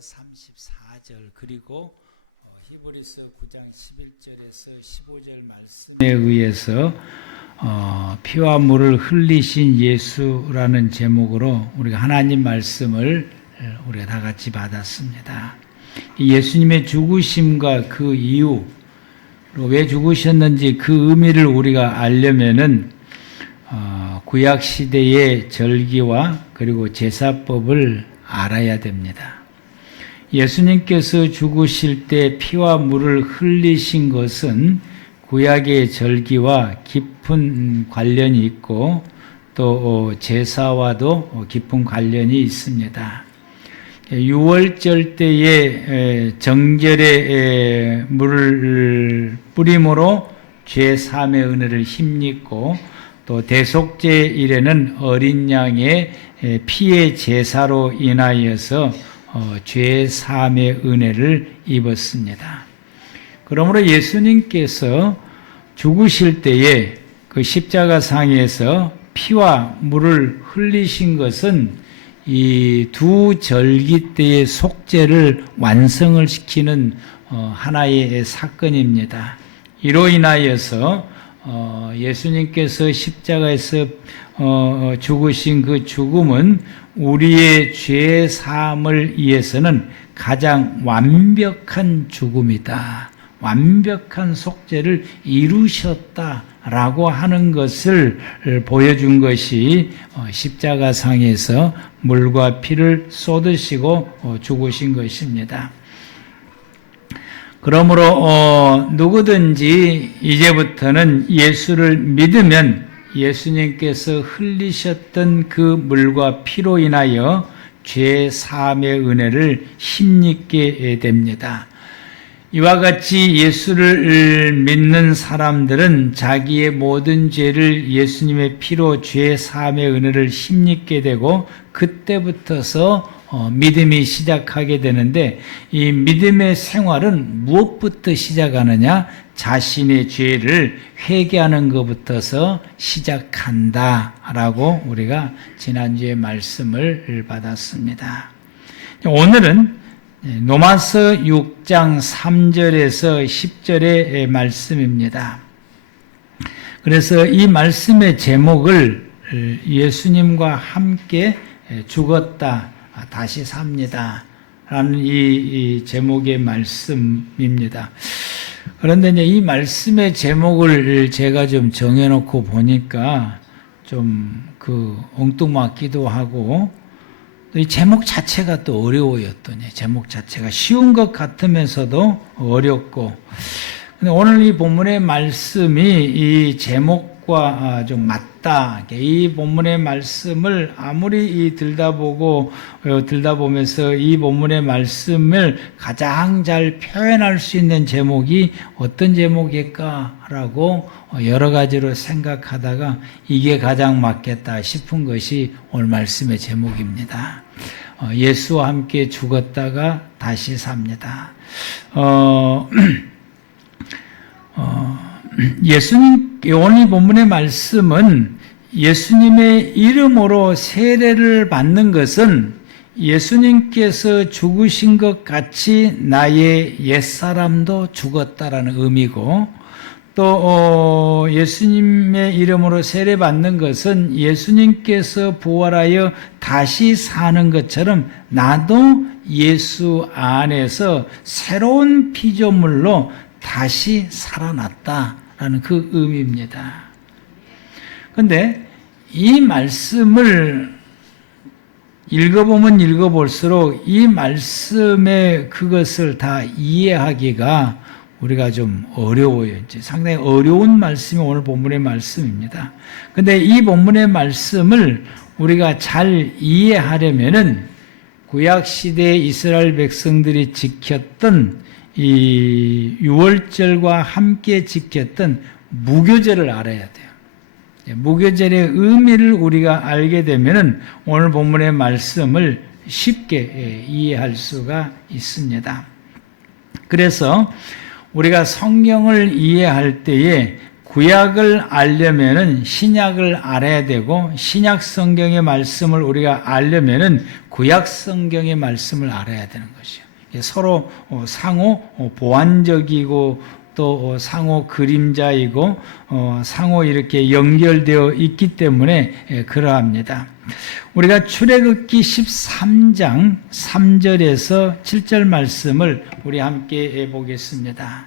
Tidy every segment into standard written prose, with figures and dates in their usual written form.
34절 그리고 히브리서 9장 11절에서 15절 말씀에 의해서 피와 물을 흘리신 예수라는 제목으로 우리가 하나님 말씀을 우리가 다 같이 받았습니다. 예수님의 죽으심과 그 이유, 왜 죽으셨는지 그 의미를 우리가 알려면은 구약 시대의 절기와 그리고 제사법을 알아야 됩니다. 예수님께서 죽으실 때 피와 물을 흘리신 것은 구약의 절기와 깊은 관련이 있고 또 제사와도 깊은 관련이 있습니다. 유월절 때에 정결의 물을 뿌림으로 죄 사함의 은혜를 힘입고 또 대속죄일에는 어린 양의 피의 제사로 인하여서 죄 사함의 은혜를 입었습니다. 그러므로 예수님께서 죽으실 때에 그 십자가 상에서 피와 물을 흘리신 것은 이 두 절기 때의 속죄를 완성을 시키는 하나의 사건입니다. 이로 인하여서 예수님께서 십자가에서 죽으신 그 죽음은 우리의 죄 사함을 위해서는 가장 완벽한 죽음이다. 완벽한 속죄를 이루셨다라고 하는 것을 보여준 것이 십자가상에서 물과 피를 쏟으시고 죽으신 것입니다. 그러므로 누구든지 이제부터는 예수를 믿으면 예수님께서 흘리셨던 그 물과 피로 인하여 죄 사함의 은혜를 힘입게 됩니다. 이와 같이 예수를 믿는 사람들은 자기의 모든 죄를 예수님의 피로 죄 사함의 은혜를 힘입게 되고 그때부터서 믿음이 시작하게 되는데 이 믿음의 생활은 무엇부터 시작하느냐? 자신의 죄를 회개하는 것부터서 시작한다라고 우리가 지난주에 말씀을 받았습니다. 오늘은 로마서 6장 3절에서 10절의 말씀입니다. 그래서 이 말씀의 제목을 예수님과 함께 죽었다 다시 삽니다 라는 이 제목의 말씀입니다. 그런데 이제 이 말씀의 제목을 제가 좀 정해놓고 보니까 좀 엉뚱맞기도 하고 이 제목 자체가 또 어려워요. 제목 자체가 쉬운 것 같으면서도 어렵고. 근데 오늘 이 본문의 말씀이 이 제목과 좀 맞다. 이 본문의 말씀을 아무리 들다보면서 이 본문의 말씀을 가장 잘 표현할 수 있는 제목이 어떤 제목일까라고 여러 가지로 생각하다가 이게 가장 맞겠다 싶은 것이 오늘 말씀의 제목입니다. 예수와 함께 죽었다가 다시 삽니다. 오늘 본문의 말씀은 예수님의 이름으로 세례를 받는 것은 예수님께서 죽으신 것 같이 나의 옛사람도 죽었다라는 의미고 또 예수님의 이름으로 세례받는 것은 예수님께서 부활하여 다시 사는 것처럼 나도 예수 안에서 새로운 피조물로 다시 살아났다라는 그 의미입니다. 그런데 이 말씀을 읽어보면 읽어볼수록 이 말씀의 그것을 다 이해하기가 우리가 좀 어려워요. 이제 상당히 어려운 말씀이 오늘 본문의 말씀입니다. 근데 이 본문의 말씀을 우리가 잘 이해하려면은 구약시대 이스라엘 백성들이 지켰던 이 유월절과 함께 지켰던 무교절을 알아야 돼요. 무교절의 의미를 우리가 알게 되면은 오늘 본문의 말씀을 쉽게 이해할 수가 있습니다. 그래서 우리가 성경을 이해할 때에 구약을 알려면은 신약을 알아야 되고, 신약 성경의 말씀을 우리가 알려면은 구약 성경의 말씀을 알아야 되는 것이요. 서로 상호 보완적이고 또 상호 그림자이고 상호 이렇게 연결되어 있기 때문에 그러합니다. 우리가 출애굽기 13장 3절에서 7절 말씀을 우리 함께 보겠습니다.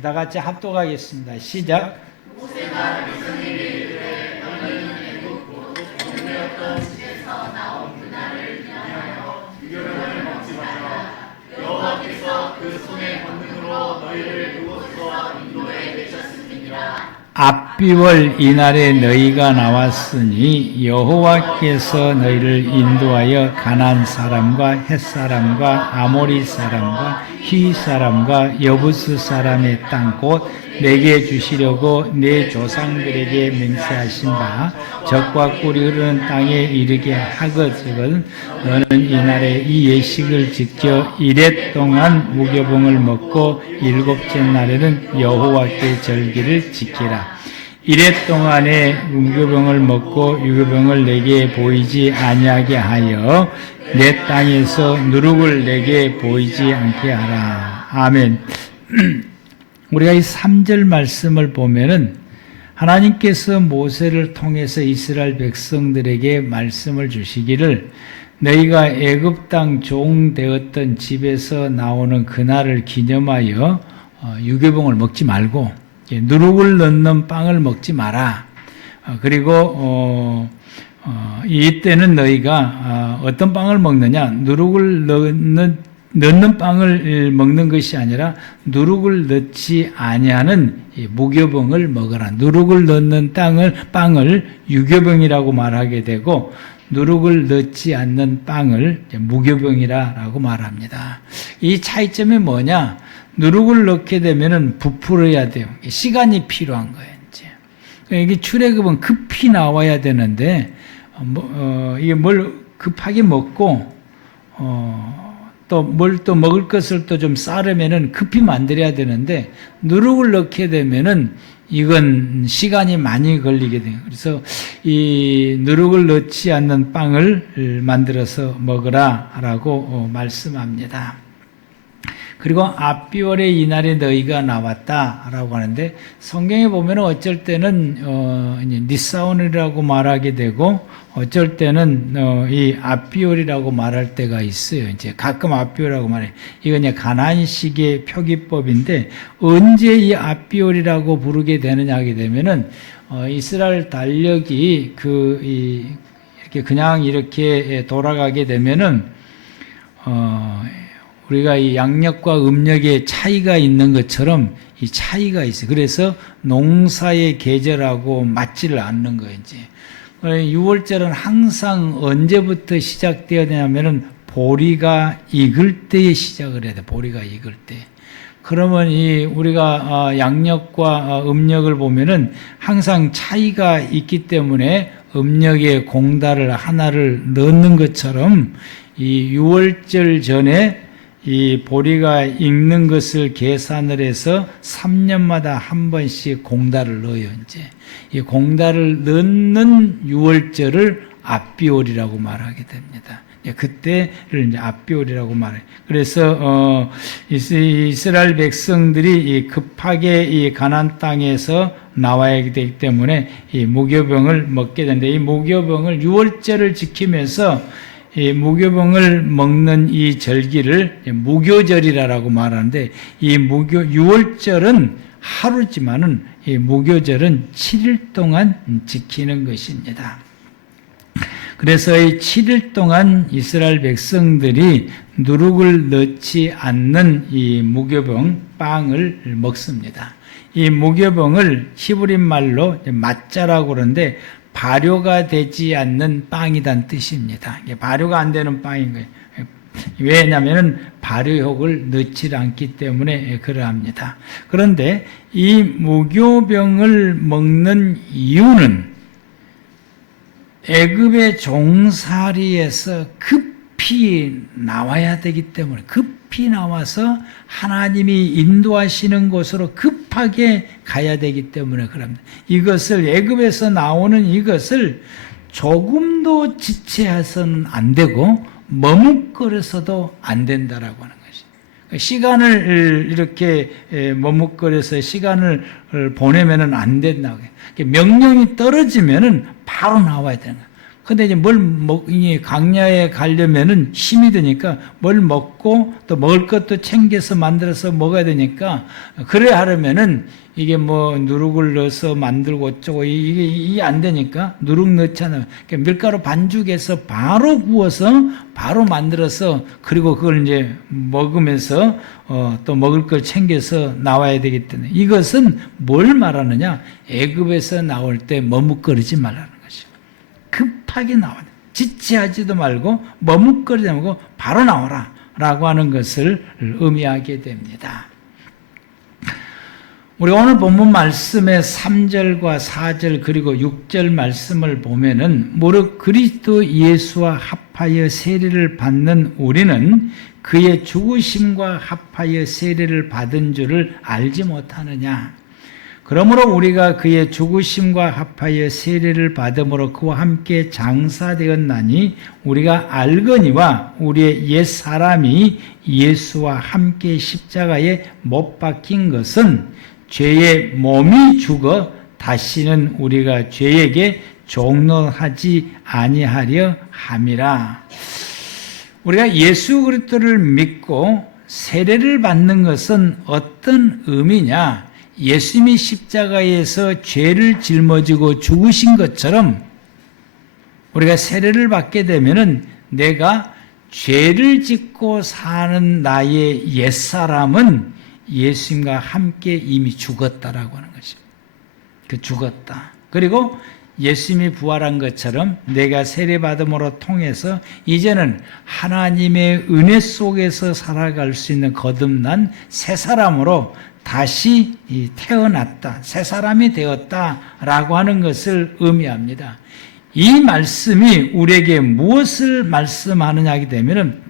다 같이 합독하겠습니다. 시작. 모세가 백성에게 이르되 너희는 애굽 종되었던 집에서 나온 그날을 인하여 유교병을 먹지 마라. 여호와께서 그 손의 권능으로 너희를 그곳으로 인도해 내셨음이니라. 앞비월 이날에 너희가 나왔으니 여호와께서 너희를 인도하여 가나안 사람과 헷 사람과 아모리 사람과 히 사람과 여부스 사람의 땅 곧 내게 주시려고 내 조상들에게 맹세하신 바 적과 꿀이 흐르는 땅에 이르게 하거든 너는 이날에 이 예식을 지켜 이레 동안 무교봉을 먹고 일곱째 날에는 여호와께 절기를 지키라. 이레 동안에 무교병을 먹고 유교병을 내게 보이지 아니하게 하여 내 땅에서 누룩을 내게 보이지 않게 하라. 아멘. 우리가 이 3절 말씀을 보면은 하나님께서 모세를 통해서 이스라엘 백성들에게 말씀을 주시기를 너희가 애굽 땅 종 되었던 집에서 나오는 그날을 기념하여 유교병을 먹지 말고 누룩을 넣는 빵을 먹지 마라. 그리고 이때는 너희가 어떤 빵을 먹느냐? 누룩을 넣는 빵을 먹는 것이 아니라 누룩을 넣지 아니하는 무교병을 먹어라. 누룩을 넣는 빵을 유교병이라고 말하게 되고 누룩을 넣지 않는 빵을 무교병이라고 말합니다. 이 차이점이 뭐냐? 누룩을 넣게 되면은 부풀어야 돼요. 시간이 필요한 거예요, 이제. 이게 출애굽은 급히 나와야 되는데, 이게 뭘 급하게 먹고, 또 뭘 또 먹을 것을 또 좀 싸려면은 급히 만들어야 되는데, 누룩을 넣게 되면은 이건 시간이 많이 걸리게 돼요. 그래서 이 누룩을 넣지 않는 빵을 만들어서 먹으라라고 말씀합니다. 그리고 앞비월의 이날에 너희가 나왔다라고 하는데 성경에 보면 어쩔 때는 니사온이라고 말하게 되고 어쩔 때는 이 앞비월이라고 말할 때가 있어요. 이제 가끔 앞비월이라고 말해. 이건 이제 가나안식의 표기법인데 언제 이 앞비월이라고 부르게 되느냐 하게 되면은 이스라엘 달력이 이렇게 그냥 이렇게 돌아가게 되면은 우리가 이 양력과 음력의 차이가 있는 것처럼 이 차이가 있어요. 그래서 농사의 계절하고 맞지를 않는 거예요, 이제. 6월절은 항상 언제부터 시작되어야 되냐면은 보리가 익을 때에 시작을 해야 돼. 보리가 익을 때. 그러면 우리가 양력과 음력을 보면은 항상 차이가 있기 때문에 음력에 공달을 하나를 넣는 것처럼 이 6월절 전에 이 보리가 익는 것을 계산을 해서 3년마다 한 번씩 공달을 넣어요, 이제. 이 공달을 넣는 6월절을 앞비월이라고 말하게 됩니다. 그때를 이제 앞비월이라고 말해요. 그래서, 이스라엘 백성들이 급하게 이 가나안 땅에서 나와야 되기 때문에 이 무교병을 먹게 되는데 이 무교병을 6월절을 지키면서 이 무교병을 먹는 이 절기를 무교절이라고 말하는데 이 6월절은 하루지만은 이 무교절은 7일 동안 지키는 것입니다. 그래서 이 7일 동안 이스라엘 백성들이 누룩을 넣지 않는 이 무교병 빵을 먹습니다. 이 무교병을 히브리 말로 마짜라고 그러는데 발효가 되지 않는 빵이란 뜻입니다. 발효가 안 되는 빵인 거예요. 왜냐하면 발효액을 넣지 않기 때문에 그러합니다. 그런데 이 무교병을 먹는 이유는 애굽의 종살이에서 급히 나와야 되기 때문에 급히 나와서 하나님이 인도하시는 곳으로 급하게 가야 되기 때문에 그럽니다. 이것을 애굽에서 나오는 이것을 조금도 지체해서는 안 되고 머뭇거려서도 안 된다라고 하는 것이. 시간을 이렇게 머뭇거려서 시간을 보내면은 안 된다고 해요. 명령이 떨어지면은 바로 나와야 되는 거예요. 근데 이제 강야에 가려면은 힘이 드니까 뭘 먹고 또 먹을 것도 챙겨서 만들어서 먹어야 되니까 그래 하려면은 이게 누룩을 넣어서 만들고 어쩌고 이게 안 되니까 누룩 넣잖아요. 그러니까 밀가루 반죽해서 바로 구워서 바로 만들어서 그리고 그걸 이제 먹으면서 또 먹을 걸 챙겨서 나와야 되기 때문에 이것은 뭘 말하느냐? 애굽에서 나올 때 머뭇거리지 말라는 것이요. 급하게 나와야 돼. 지체하지도 말고 머뭇거리지 말고 바로 나와라 라고 하는 것을 의미하게 됩니다. 우리 오늘 본문 말씀의 3절과 4절 그리고 6절 말씀을 보면은 무릇 그리스도 예수와 합하여 세례를 받는 우리는 그의 죽으심과 합하여 세례를 받은 줄을 알지 못하느냐. 그러므로 우리가 그의 죽으심과 합하여 세례를 받음으로 그와 함께 장사되었나니 우리가 알거니와 우리의 옛 사람이 예수와 함께 십자가에 못 박힌 것은 죄의 몸이 죽어 다시는 우리가 죄에게 종노하지 아니하려 함이라. 우리가 예수 그리스도를 믿고 세례를 받는 것은 어떤 의미냐? 예수님이 십자가에서 죄를 짊어지고 죽으신 것처럼 우리가 세례를 받게 되면은 내가 죄를 짓고 사는 나의 옛사람은 예수님과 함께 이미 죽었다라고 하는 것입니다. 그 죽었다. 그리고 예수님이 부활한 것처럼 내가 세례받음으로 통해서 이제는 하나님의 은혜 속에서 살아갈 수 있는 거듭난 새 사람으로 다시 태어났다. 새 사람이 되었다라고 하는 것을 의미합니다. 이 말씀이 우리에게 무엇을 말씀하느냐 하게 되면은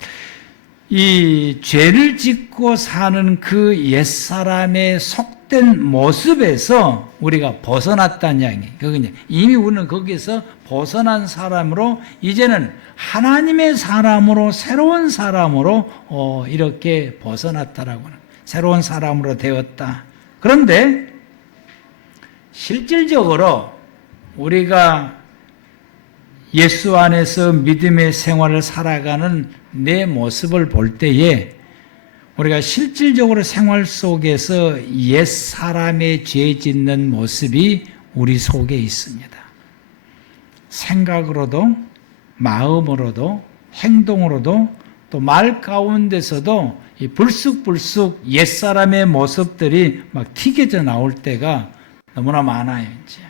이 죄를 짓고 사는 그 옛사람의 속된 모습에서 우리가 벗어났다는 이야기. 그거냐. 이미 우리는 거기서 벗어난 사람으로 이제는 하나님의 사람으로 새로운 사람으로 이렇게 벗어났다라고 하는. 새로운 사람으로 되었다. 그런데 실질적으로 우리가 예수 안에서 믿음의 생활을 살아가는 내 모습을 볼 때에 우리가 실질적으로 생활 속에서 옛사람의 죄 짓는 모습이 우리 속에 있습니다. 생각으로도 마음으로도 행동으로도 또 말 가운데서도 이 불쑥불쑥 옛사람의 모습들이 막 튀겨져 나올 때가 너무나 많아요. 이제.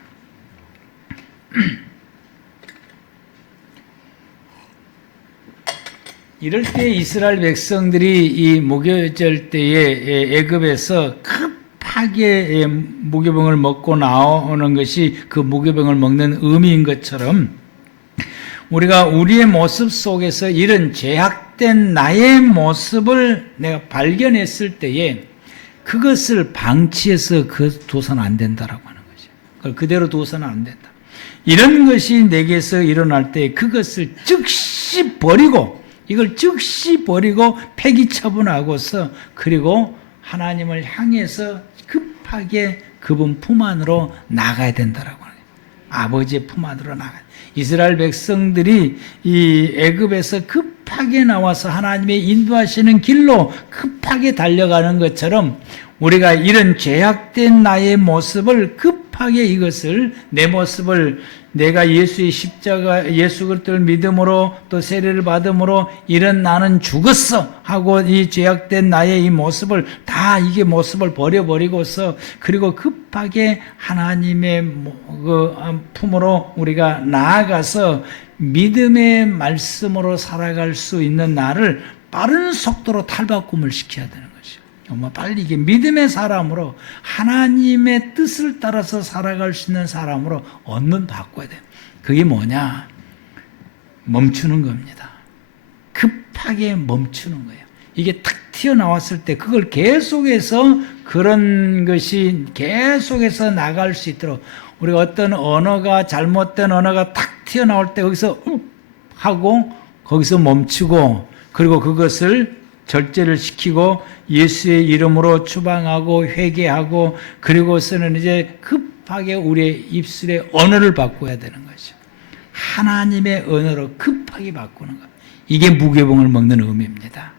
이럴 때 이스라엘 백성들이 이 무교절 때에 애굽에서 급하게 무교병을 먹고 나오는 것이 그 무교병을 먹는 의미인 것처럼 우리가 우리의 모습 속에서 이런 죄악된 나의 모습을 내가 발견했을 때에 그것을 방치해서 두어서는 안 된다라고 하는 거죠. 그걸 그대로 두어서는 안 된다. 이런 것이 내게서 일어날 때 그것을 즉시 버리고 이걸 즉시 버리고 폐기 처분하고서 그리고 하나님을 향해서 급하게 그분 품 안으로 나가야 된다라고 하는 거예요. 아버지의 품 안으로 나가야 돼요. 이스라엘 백성들이 이 애굽에서 급하게 나와서 하나님의 인도하시는 길로 급하게 달려가는 것처럼 우리가 이런 죄악된 나의 모습을 급하게 이것을 내 모습을 내가 예수의 십자가 예수 그리스도를 믿음으로 또 세례를 받음으로 이런 나는 죽었어 하고 이 죄악된 나의 이 모습을 다 이게 모습을 버려버리고서 그리고 급하게 하나님의 그 품으로 우리가 나아가서 믿음의 말씀으로 살아갈 수 있는 나를 빠른 속도로 탈바꿈을 시켜야 되는 거죠. 정말 빨리 이게 믿음의 사람으로 하나님의 뜻을 따라서 살아갈 수 있는 사람으로 언문 바꿔야 돼요. 그게 뭐냐? 멈추는 겁니다. 급하게 멈추는 거예요. 이게 탁 튀어나왔을 때 그걸 계속해서 그런 것이 계속해서 나갈 수 있도록 우리가 어떤 언어가 잘못된 언어가 탁 튀어나올 때 거기서 하고 거기서 멈추고 그리고 그것을 절제를 시키고 예수의 이름으로 추방하고 회개하고 그리고서는 이제 급하게 우리의 입술의 언어를 바꿔야 되는 거죠. 하나님의 언어로 급하게 바꾸는 것. 이게 무교병을 먹는 의미입니다.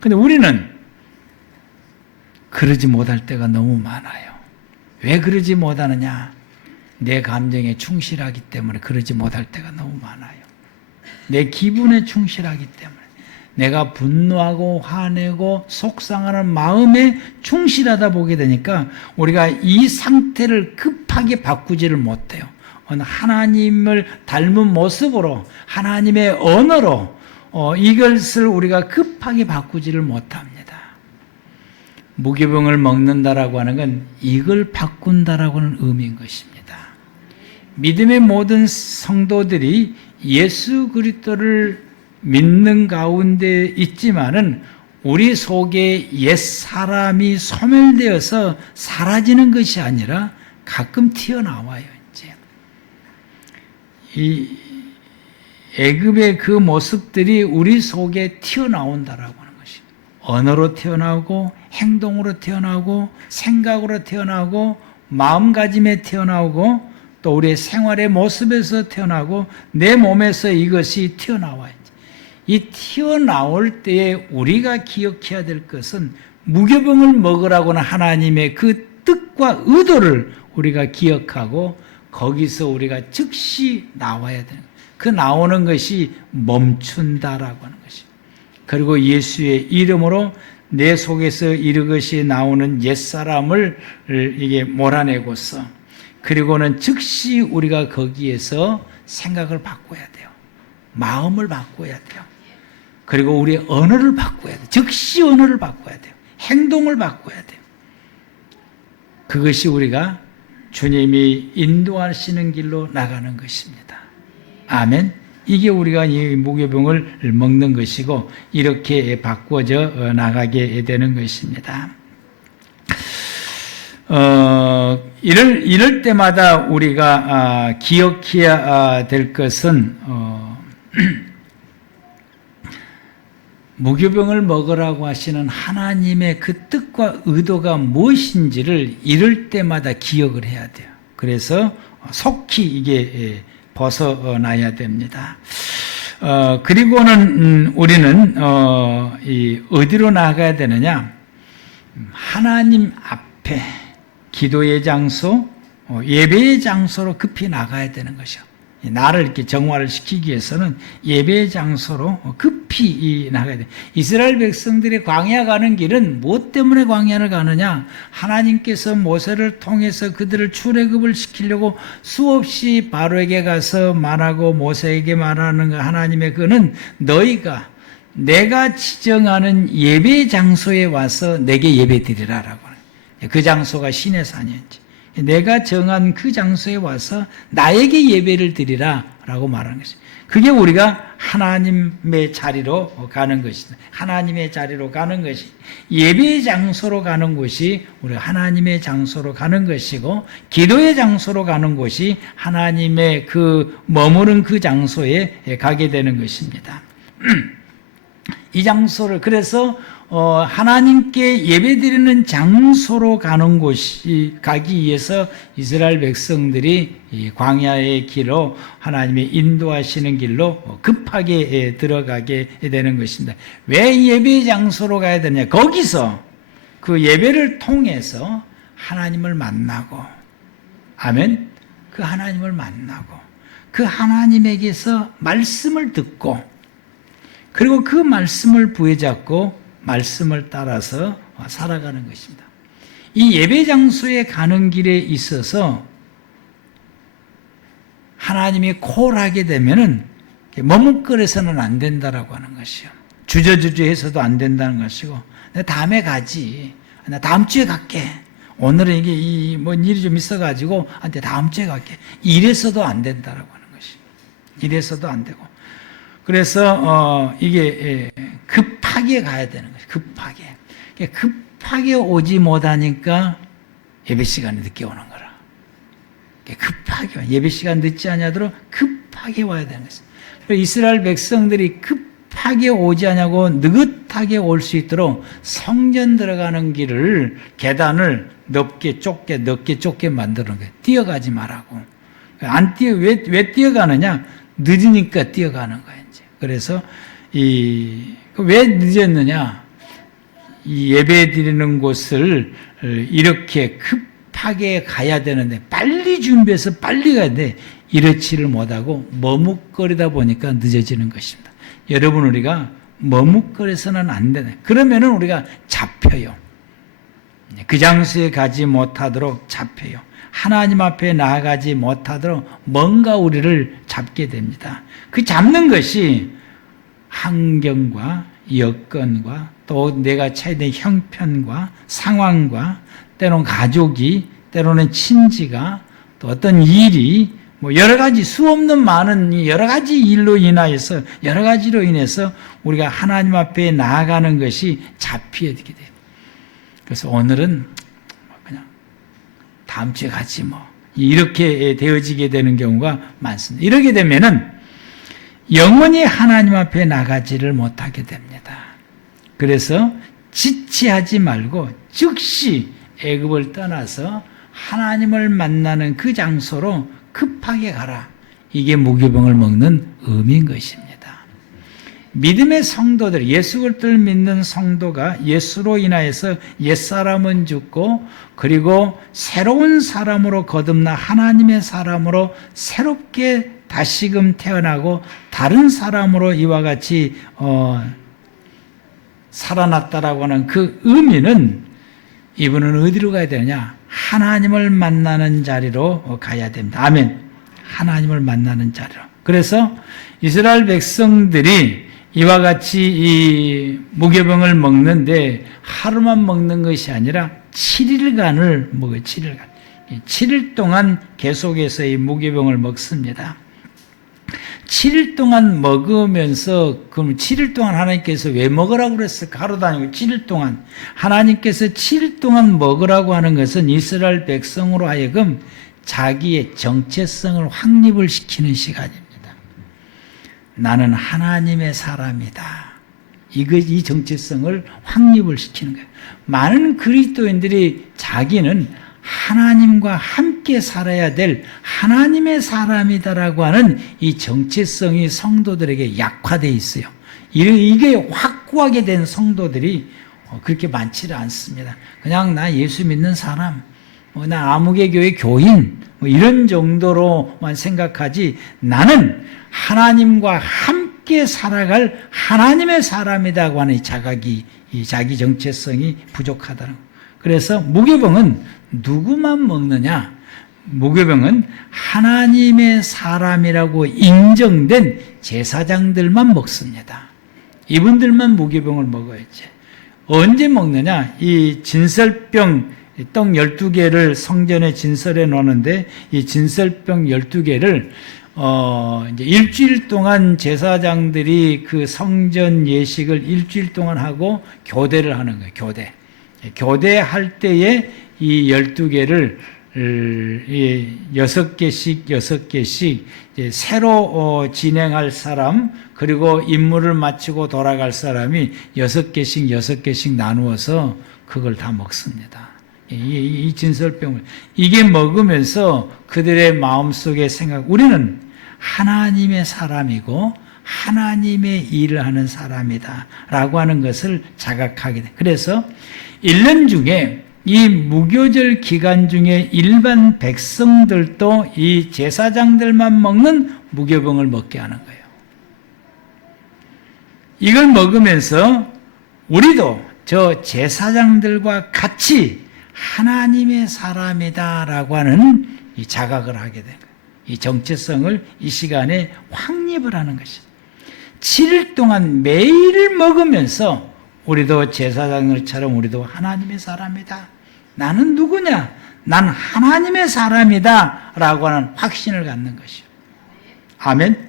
근데 우리는 그러지 못할 때가 너무 많아요. 왜 그러지 못하느냐? 내 감정에 충실하기 때문에 그러지 못할 때가 너무 많아요. 내 기분에 충실하기 때문에 내가 분노하고 화내고 속상하는 마음에 충실하다 보게 되니까 우리가 이 상태를 급하게 바꾸지를 못해요. 하나님을 닮은 모습으로 하나님의 언어로 이것을 우리가 급하게 바꾸지를 못합니다. 무교병을 먹는다라고 하는 건 이걸 바꾼다라고 하는 의미인 것입니다. 믿음의 모든 성도들이 예수 그리스도를 믿는 가운데 있지만은 우리 속에 옛 사람이 소멸되어서 사라지는 것이 아니라 가끔 튀어나와요. 이제 이 애굽의 그 모습들이 우리 속에 튀어나온다라고 하는 것입니다. 언어로 튀어나오고 행동으로 튀어나오고 생각으로 튀어나오고 마음가짐에 튀어나오고 또 우리의 생활의 모습에서 튀어나오고 내 몸에서 이것이 튀어나와요. 이 튀어나올 때에 우리가 기억해야 될 것은 무교병을 먹으라고는 하나님의 그 뜻과 의도를 우리가 기억하고 거기서 우리가 즉시 나와야 되는 거예요. 그 나오는 것이 멈춘다라고 하는 것입니다. 그리고 예수의 이름으로 내 속에서 이것이 나오는 옛사람을 이게 몰아내고서 그리고는 즉시 우리가 거기에서 생각을 바꿔야 돼요. 마음을 바꿔야 돼요. 그리고 우리의 언어를 바꿔야 돼요. 즉시 언어를 바꿔야 돼요. 행동을 바꿔야 돼요. 그것이 우리가 주님이 인도하시는 길로 나가는 것입니다. 아멘. 이게 우리가 이 무교병을 먹는 것이고 이렇게 바꿔져 나가게 되는 것입니다. 이럴 때마다 우리가 기억해야 될 것은 무교병을 먹으라고 하시는 하나님의 그 뜻과 의도가 무엇인지를 이럴 때마다 기억을 해야 돼요. 그래서 속히 이게 벗어나야 됩니다. 그리고는 우리는 어디로 나가야 되느냐? 하나님 앞에 기도의 장소, 예배의 장소로 급히 나가야 되는 것이요. 나를 이렇게 정화를 시키기 위해서는 예배의 장소로 급히 나가야 돼. 이스라엘 백성들이 광야 가는 길은 무엇 때문에 광야를 가느냐? 하나님께서 모세를 통해서 그들을 출애굽을 시키려고 수없이 바로에게 가서 말하고 모세에게 말하는 거 하나님의 그는 너희가 내가 지정하는 예배 장소에 와서 내게 예배 드리라라고 하는 그 장소가 신의 산이었지. 내가 정한 그 장소에 와서 나에게 예배를 드리라 라고 말하는 것이죠. 그게 우리가 하나님의 자리로 가는 것이다. 하나님의 자리로 가는 것이 예배의 장소로 가는 곳이 우리가 하나님의 장소로 가는 것이고 기도의 장소로 가는 곳이 하나님의 그 머무는 그 장소에 가게 되는 것입니다. 이 장소를 그래서 하나님께 예배드리는 장소로 가는 곳이 가기 위해서 이스라엘 백성들이 이 광야의 길로 하나님의 인도하시는 길로 급하게 들어가게 되는 것입니다. 왜 예배 장소로 가야 되냐? 거기서 그 예배를 통해서 하나님을 만나고, 아멘. 그 하나님을 만나고 그 하나님에게서 말씀을 듣고 그리고 그 말씀을 부여잡고 말씀을 따라서 살아가는 것입니다. 이 예배 장소에 가는 길에 있어서 하나님이 콜하게 되면은 머뭇거려서는 안 된다라고 하는 것이요. 주저주저해서도 안 된다는 것이고, 내가 다음에 가지. 나 다음 주에 갈게. 오늘은 이게 뭔 일이 좀 있어가지고, 다음 주에 갈게. 이래서도 안 된다라고 하는 것이. 이래서도 안 되고. 그래서 이게 급하게 가야 되는 거예요. 급하게 오지 못하니까 예배 시간이 늦게 오는 거라. 급하게 예배 시간 늦지 않냐도록 급하게 와야 되는 거예요. 이스라엘 백성들이 급하게 오지 않냐고 느긋하게 올 수 있도록 성전 들어가는 길을 계단을 넓게 좁게 만드는 거예요. 뛰어가지 말라고. 왜 뛰어가느냐? 늦으니까 뛰어가는 거예요. 이제. 그래서 왜 늦었느냐? 이 예배 드리는 곳을 이렇게 급하게 가야 되는데 빨리 준비해서 빨리 가야 돼. 이렇지를 못하고 머뭇거리다 보니까 늦어지는 것입니다. 여러분, 우리가 머뭇거려서는 안 되네. 그러면은 우리가 잡혀요. 그 장소에 가지 못하도록 잡혀요. 하나님 앞에 나아가지 못하도록 뭔가 우리를 잡게 됩니다. 그 잡는 것이 환경과 여건과 또 내가 처해 된 형편과 상황과 때로는 가족이 때로는 친지가 또 어떤 일이 뭐 여러 가지 수없는 많은 여러 가지 일로 인하여서 여러 가지로 인해서 우리가 하나님 앞에 나아가는 것이 잡히게 돼요. 그래서 오늘은 그냥 다음 주에 가지 뭐 이렇게 되어지게 되는 경우가 많습니다. 이렇게 되면은 영원히 하나님 앞에 나가지를 못하게 됩니다. 그래서 지체하지 말고 즉시 애굽을 떠나서 하나님을 만나는 그 장소로 급하게 가라. 이게 무교병을 먹는 의미인 것입니다. 믿음의 성도들, 예수 그리스도를 믿는 성도가 예수로 인하여서 옛사람은 죽고 그리고 새로운 사람으로 거듭나 하나님의 사람으로 새롭게 다시금 태어나고 다른 사람으로 이와 같이 살아났다라고 하는 그 의미는 이분은 어디로 가야 되느냐? 하나님을 만나는 자리로 가야 됩니다. 아멘. 하나님을 만나는 자리로. 그래서 이스라엘 백성들이 이와 같이 이 무교병을 먹는데 하루만 먹는 것이 아니라 7일간을 먹어요. 7일간. 7일 동안 계속해서 이 무교병을 먹습니다. 7일 동안 먹으면서 그럼 7일 동안 하나님께서 왜 먹으라고 그랬을까? 하루도 아니고 7일 동안 하나님께서 7일 동안 먹으라고 하는 것은 이스라엘 백성으로 하여금 자기의 정체성을 확립을 시키는 시간입니다. 나는 하나님의 사람이다. 이 정체성을 확립을 시키는 거예요. 많은 그리스도인들이 자기는 하나님과 함께 살아야 될 하나님의 사람이다라고 하는 이 정체성이 성도들에게 약화되어 있어요. 이게 확고하게 된 성도들이 그렇게 많지는 않습니다. 그냥 나 예수 믿는 사람, 나 아무개 교회 교인 이런 정도로만 생각하지 나는 하나님과 함께 살아갈 하나님의 사람이라고 하는 이 자기 정체성이 부족하다는 거예요. 그래서 무교병은 누구만 먹느냐? 무교병은 하나님의 사람이라고 인정된 제사장들만 먹습니다. 이분들만 무교병을 먹어야지. 언제 먹느냐? 이 진설병 떡 12개를 성전에 진설해 놓는데 이 진설병 12개를 이제 일주일 동안 제사장들이 그 성전 예식을 일주일 동안 하고 교대를 하는 거예요. 교대할 때에 이 12개를 6개씩 새로 진행할 사람 그리고 임무를 마치고 돌아갈 사람이 6개씩 나누어서 그걸 다 먹습니다. 이 진설병을 이게 먹으면서 그들의 마음속에 생각 우리는 하나님의 사람이고 하나님의 일을 하는 사람이다 라고 하는 것을 자각하게 돼. 그래서 1년 중에 이 무교절 기간 중에 일반 백성들도 이 제사장들만 먹는 무교병을 먹게 하는 거예요. 이걸 먹으면서 우리도 저 제사장들과 같이 하나님의 사람이다라고 하는 이 자각을 하게 된 거예요. 이 정체성을 이 시간에 확립을 하는 것입니다. 7일 동안 매일 먹으면서 우리도 제사장들처럼 우리도 하나님의 사람이다. 나는 누구냐? 난 하나님의 사람이다. 라고 하는 확신을 갖는 것이요. 아멘.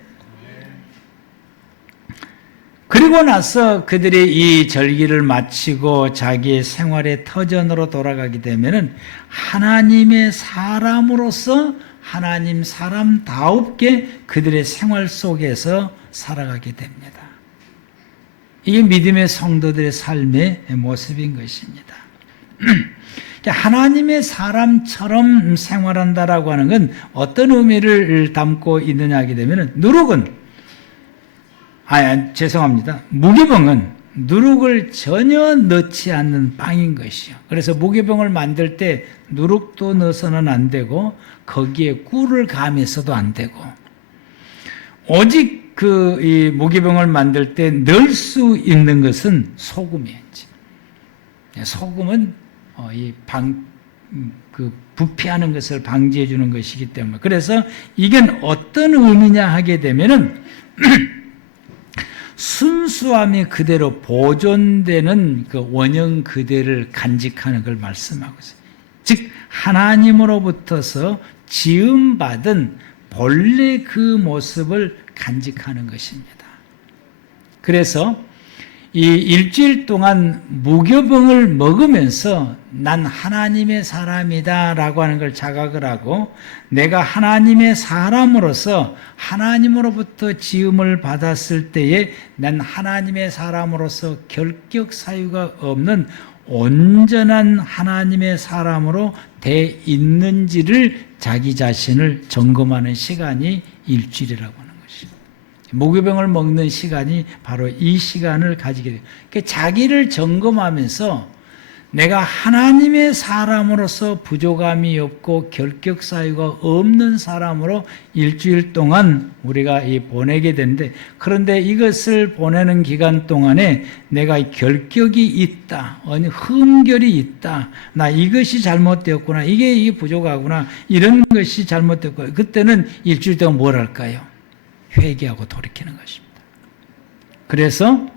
그리고 나서 그들이 이 절기를 마치고 자기의 생활의 터전으로 돌아가게 되면은 하나님의 사람으로서 하나님 사람다웁게 그들의 생활 속에서 살아가게 됩니다. 이게 믿음의 성도들의 삶의 모습인 것입니다. 하나님의 사람처럼 생활한다라고 하는 건 어떤 의미를 담고 있느냐 하게 되면 무교병은 누룩을 전혀 넣지 않는 빵인 것이요. 그래서 무교병을 만들 때 누룩도 넣어서는 안 되고 거기에 꿀을 가미해서도 안 되고 오직 이 무교병을 만들 때 넣을 수 있는 것은 소금이에요. 소금은 부패하는 것을 방지해 주는 것이기 때문에 그래서 이건 어떤 의미냐 하게 되면은 순수함이 그대로 보존되는 그 원형 그대를 간직하는 걸 말씀하고 있어요. 즉 하나님으로부터서 지음받은 본래 그 모습을 간직하는 것입니다. 그래서 이 일주일 동안 무교병을 먹으면서 난 하나님의 사람이다 라고 하는 걸 자각을 하고 내가 하나님의 사람으로서 하나님으로부터 지음을 받았을 때에 난 하나님의 사람으로서 결격 사유가 없는 온전한 하나님의 사람으로 돼 있는지를 자기 자신을 점검하는 시간이 일주일이라고 합니다. 무교병을 먹는 시간이 바로 이 시간을 가지게 돼요. 그러니까 자기를 점검하면서 내가 하나님의 사람으로서 부족함이 없고 결격 사유가 없는 사람으로 일주일 동안 우리가 보내게 되는데 그런데 이것을 보내는 기간 동안에 내가 결격이 있다, 흠결이 있다, 나 이것이 잘못되었구나, 이게 부족하구나, 이런 것이 잘못되었고 그때는 일주일 동안 뭘 할까요? 회개하고 돌이키는 것입니다. 그래서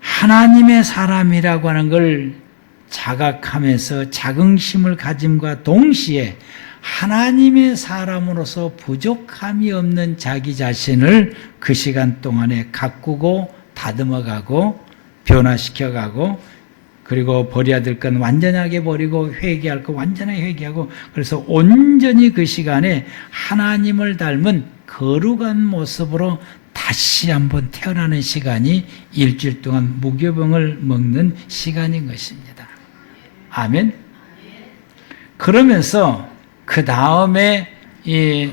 하나님의 사람이라고 하는 걸 자각하면서 자긍심을 가짐과 동시에 하나님의 사람으로서 부족함이 없는 자기 자신을 그 시간 동안에 가꾸고 다듬어가고 변화시켜가고 그리고 버려야 될 건 완전하게 버리고 회개할 거 완전하게 회개하고 그래서 온전히 그 시간에 하나님을 닮은 거룩한 모습으로 다시 한번 태어나는 시간이 일주일 동안 무교병을 먹는 시간인 것입니다. 아멘. 그러면서 그 다음에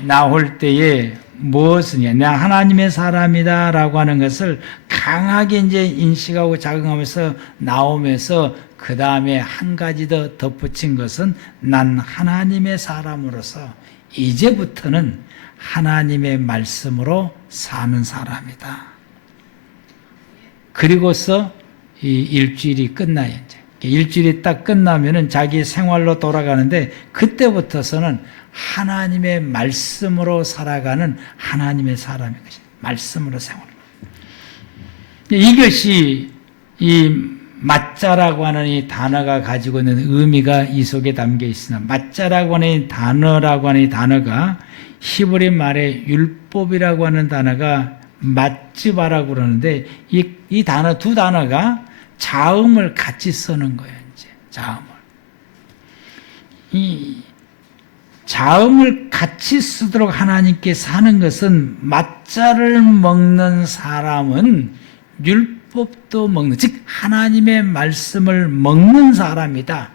나올 때에 무엇이냐, 내가 하나님의 사람이다 라고 하는 것을 강하게 이제 인식하고 자긍하면서 나오면서 그 다음에 한 가지 더 덧붙인 것은 난 하나님의 사람으로서 이제부터는 하나님의 말씀으로 사는 사람이다. 그리고서 이 일주일이 끝나요. 이제 일주일이 딱 끝나면은 자기 생활로 돌아가는데 그때부터서는 하나님의 말씀으로 살아가는 하나님의 사람인 것입니다. 말씀으로 생활합니다. 이것이 이 맞자라고 하는 이 단어가 가지고 있는 의미가 이 속에 담겨 있으나 맞자라고 하는 이 단어라고 하는 이 단어가 히브리 말의 율법이라고 하는 단어가 맞즈바라고 그러는데 이 단어 두 단어가 자음을 같이 쓰는 거예요. 이제 자음을 이 자음을 같이 쓰도록 하나님께 사는 것은 맞자를 먹는 사람은 율법도 먹는, 즉 하나님의 말씀을 먹는 사람이다.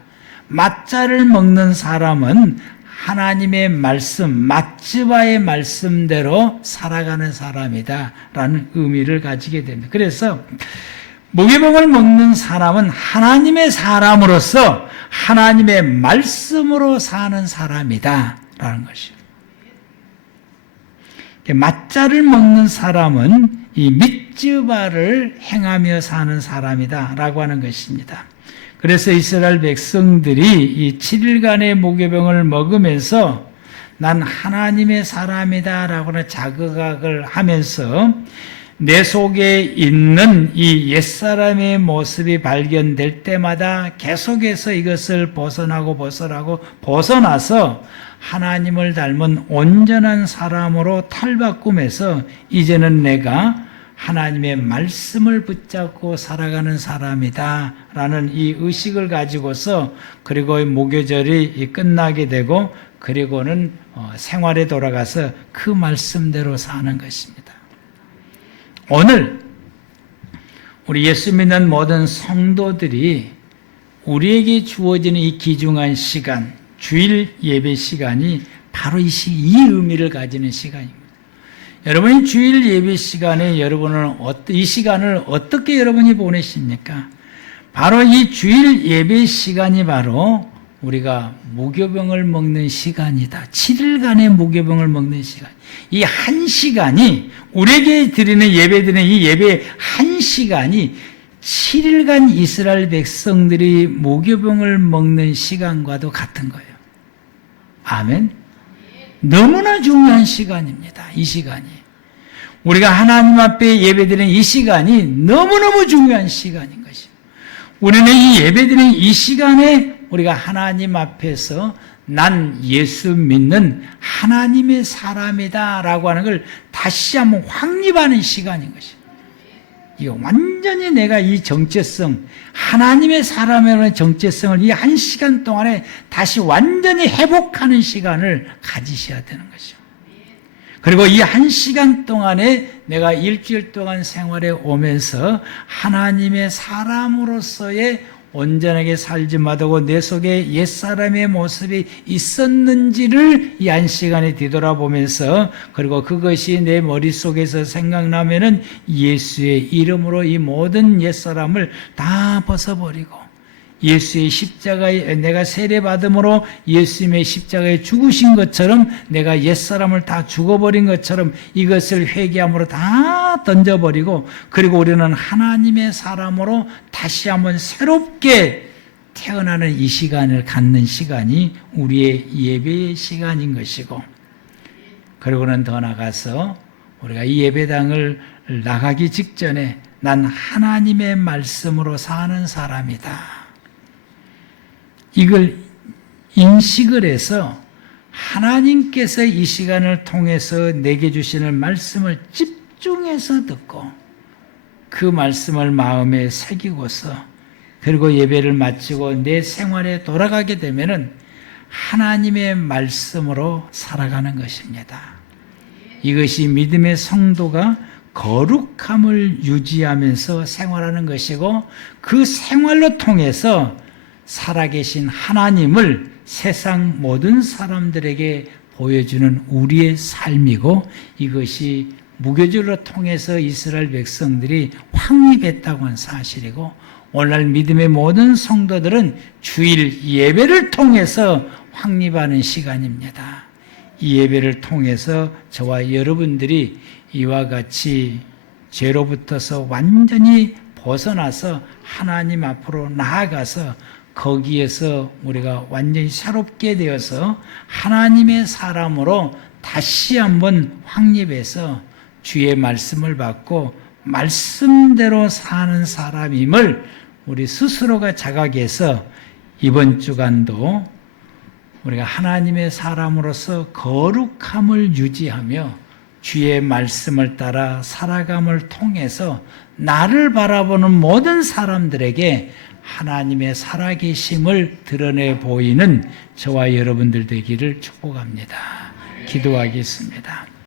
맞자를 먹는 사람은 하나님의 말씀, 맞즈바의 말씀대로 살아가는 사람이다 라는 의미를 가지게 됩니다. 그래서 무교병을 먹는 사람은 하나님의 사람으로서 하나님의 말씀으로 사는 사람이다 라는 것이요. 맞자를 먹는 사람은 이 밑즈바를 행하며 사는 사람이다 라고 하는 것입니다. 그래서 이스라엘 백성들이 이 7일간의 무교병을 먹으면서 난 하나님의 사람이다 라고 하는 자각을 하면서 내 속에 있는 이 옛사람의 모습이 발견될 때마다 계속해서 이것을 벗어나서 하나님을 닮은 온전한 사람으로 탈바꿈해서 이제는 내가 하나님의 말씀을 붙잡고 살아가는 사람이다 라는 이 의식을 가지고서 그리고 무교절이 끝나게 되고 그리고는 생활에 돌아가서 그 말씀대로 사는 것입니다. 오늘 우리 예수 믿는 모든 성도들이 우리에게 주어지는 이 귀중한 시간, 주일 예배 시간이 바로 이 의미를 가지는 시간입니다. 여러분이 주일 예배 시간에 이 시간을 어떻게 여러분이 보내십니까? 바로 이 주일 예배 시간이 바로 우리가 무교병을 먹는 시간이다. 7일간의 무교병을 먹는 시간. 이 한 시간이 우리에게 드리는 예배드리는 이 예배 한 시간이 7일간 이스라엘 백성들이 무교병을 먹는 시간과도 같은 거예요. 아멘. 너무나 중요한 시간입니다. 이 시간이. 우리가 하나님 앞에 예배드리는 이 시간이 너무너무 중요한 시간인 것입니다. 우리는 이 예배드리는 이 시간에 우리가 하나님 앞에서 난 예수 믿는 하나님의 사람이다 라고 하는 걸 다시 한번 확립하는 시간인 것입니다. 이거 완전히 내가 이 정체성, 하나님의 사람이라는 정체성을 이 한 시간 동안에 다시 완전히 회복하는 시간을 가지셔야 되는 것이죠. 그리고 이 한 시간 동안에 내가 일주일 동안 생활에 오면서 하나님의 사람으로서의 온전하게 살지 못하고 내 속에 옛사람의 모습이 있었는지를 이 한 시간에 뒤돌아보면서 그리고 그것이 내 머릿속에서 생각나면은 예수의 이름으로 이 모든 옛사람을 다 벗어버리고 예수의 십자가에 내가 세례받음으로 예수님의 십자가에 죽으신 것처럼 내가 옛사람을 다 죽어버린 것처럼 이것을 회개함으로 다 던져버리고 그리고 우리는 하나님의 사람으로 다시 한번 새롭게 태어나는 이 시간을 갖는 시간이 우리의 예배의 시간인 것이고 그리고는 더 나가서 우리가 이 예배당을 나가기 직전에 난 하나님의 말씀으로 사는 사람이다. 이걸 인식을 해서 하나님께서 이 시간을 통해서 내게 주시는 말씀을 집중해서 듣고 그 말씀을 마음에 새기고서 그리고 예배를 마치고 내 생활에 돌아가게 되면은 하나님의 말씀으로 살아가는 것입니다. 이것이 믿음의 성도가 거룩함을 유지하면서 생활하는 것이고 그 생활로 통해서 살아계신 하나님을 세상 모든 사람들에게 보여주는 우리의 삶이고 이것이 무교절로 통해서 이스라엘 백성들이 확립했다고 하는 사실이고 오늘날 믿음의 모든 성도들은 주일 예배를 통해서 확립하는 시간입니다. 이 예배를 통해서 저와 여러분들이 이와 같이 죄로부터서 완전히 벗어나서 하나님 앞으로 나아가서 거기에서 우리가 완전히 새롭게 되어서 하나님의 사람으로 다시 한번 확립해서 주의 말씀을 받고 말씀대로 사는 사람임을 우리 스스로가 자각해서 이번 주간도 우리가 하나님의 사람으로서 거룩함을 유지하며 주의 말씀을 따라 살아감을 통해서 나를 바라보는 모든 사람들에게 하나님의 살아계심을 드러내 보이는 저와 여러분들 되기를 축복합니다. 기도하겠습니다.